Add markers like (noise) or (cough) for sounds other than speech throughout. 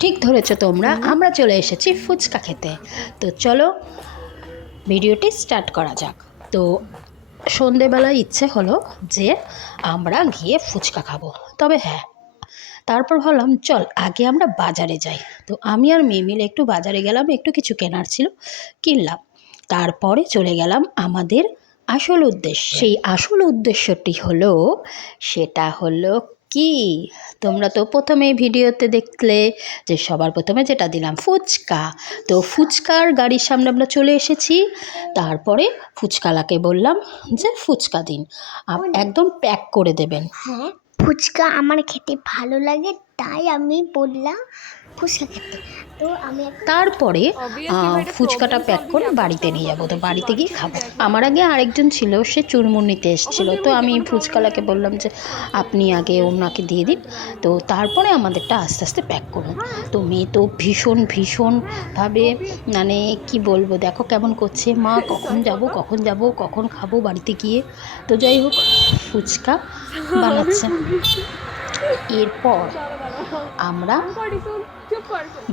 ঠিক ধরেছো তোমরা আমরা চলে এসেছি ফুচকা খেতে। তো চলো ভিডিওটি স্টার্ট করা যাক। তো সন্ধেবেলায় ইচ্ছে হলো যে আমরা গিয়ে ফুচকা খাব। তবে হ্যাঁ তারপর ভাবলাম চল আগে আমরা বাজারে যাই। তো আমি আর মেয়ে মিলে একটু বাজারে গেলাম একটু কিছু কেনার ছিল কিনলাম। তারপরে চলে গেলাম আমাদের আসল উদ্দেশ্য। সেই আসল উদ্দেশ্যটি হলো সেটা হলো কি? তোমরা তো প্রথমে ভিডিওতে দেখলে যে সবার প্রথমে যেটা দিলাম ফুচকা। তো ফুচকার গাড়ির সামনে আমরা চলে এসেছি। তারপরে ফুচকালাকে বললাম যে ফুচকা দিন। একদম প্যাক করে দেবেন। হ্যাঁ ফুচকা আমার খেতে ভালো লাগে, তাই আমি বললাম ফুচকা খেতে তো আমি তারপরে ফুচকাটা প্যাক করে বাড়িতে নিয়ে যাব। তো বাড়িতে গিয়ে খাব। আমার আগে আরেকজন ছিল সে চুরমুর নিতে এসেছিল। তো আমি ফুচকালাকে বললাম যে আপনি আগে ওনাকে দিয়ে দিন। তো তারপরে আমাদেরটা আস্তে আস্তে প্যাক করুন। তো মেয়ে তো ভীষণ ভীষণভাবে মানে কি বলব দেখো কেমন করছে মা (laughs) কখন যাব কখন যাব কখন খাব বাড়িতে গিয়ে? তো যাই হোক ফুচকা বানাচ্ছে। (laughs) এরপর আমরা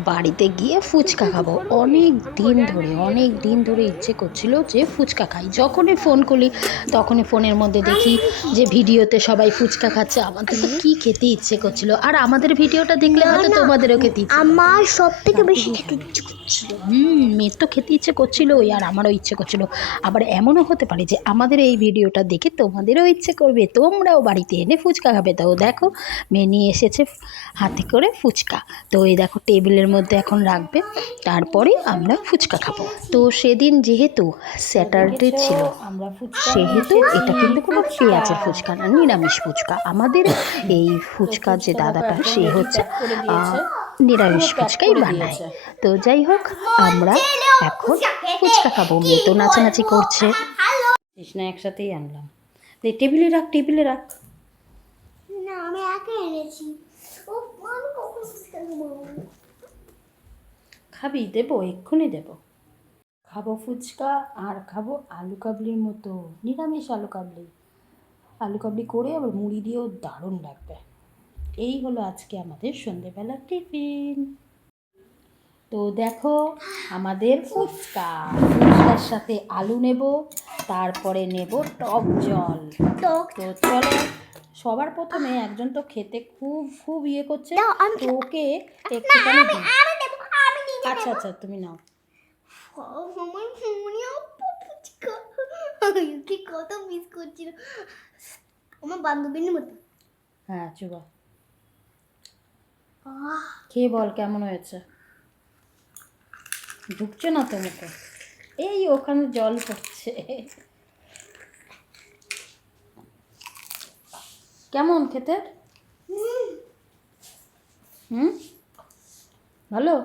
বাড়িতে গিয়ে ফুচকা খাব। অনেক দিন ধরে অনেক দিন ধরে ইচ্ছে করছিল যে ফুচকা খাই। যখনই ফোন করি তখনই ফোনের মধ্যে দেখি যে ভিডিওতে সবাই ফুচকা খাচ্ছে। আমাদের কী খেতে ইচ্ছে করছিল? আর আমাদের ভিডিওটা দেখলে হয়তো তোমাদেরও খেতে ইচ্ছে আমার সব থেকে বেশি খেতে ইচ্ছে করছিল। হুম মেয়ের তো খেতে ইচ্ছে করছিলোই আর আমারও ইচ্ছে করছিল। আবার এমনও হতে পারে যে আমাদের এই ভিডিওটা দেখে তোমাদেরও ইচ্ছে করবে। তোমরাও বাড়িতে এনে ফুচকা খাবে। তো দেখো মেয়ে নিয়ে এসেছে। হাতে করে ফুচকা। তো এই দেখো টেবিলের মধ্যে এখন রাখবে তারপরে আমরা ফুচকা খাব। তো সেদিন যেহেতু স্যাটারডে ছিল আমরা সেহেতু এটা কিন্তু কোনো পেঁয়াজের ফুচকা না নিরামিষ ফুচকা। আমাদের এই ফুচকার যে দাদাটা সে হচ্ছে নিরামিষ ফুচকাই বানায়। তো যাই হোক আমরা এখন ফুচকা খাব। মেয়ে তো নাচানাচি করছে। কৃষ্ণা একসাথেই আনলাম। টেবিলে রাখ টেবিলে রাখ। না আমি একা এনেছি ও আমি কখন ফুচকা খাব দেবো এক্ষুনি দেবো। খাব ফুচকা আর খাব আলু কাবলির মতো নিরামিষ আলু কাবলি। আলু কাবলি করে আবার মুড়ি দিয়েও দারুণ লাগবে। এই হলো আজকে আমাদের সন্ধেবেলার টিফিন। তো দেখো আমাদের ফুচকা। ফুচকার সাথে আলু নেব তারপরে নেব টক জল। টক তো চলো সবার প্রথমে একজন তো খেতে খুব খুব ইয়ে করছে। তো ওকে একটুখানি আচ্ছা আচ্ছা তুমি নাও। কি কত মিস করছিল। আমার বান্ধবীর মতো। হ্যাঁ চুবা। আহ। খেয়ে বল কেমন হয়েছে? ঢুকছে না তো মুখে এই ওখানে জল পড়ছে। কেমন খেতে হুম? ভালো?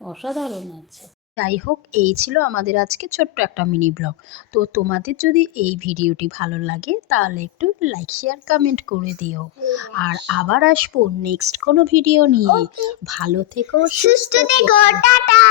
অসাধারণ আছে। যাই হোক এই ছিল আমাদের আজকে ছোট্ট একটা মিনি ব্লগ তো তোমাদের যদি এই ভিডিওটি ভালো লাগে তাহলে একটু লাইক শেয়ার কমেন্ট করে দিও। আর আবার আসব নেক্সট কোনো ভিডিও নিয়ে। ভালো থেকো সুস্থ থেকো টাটা।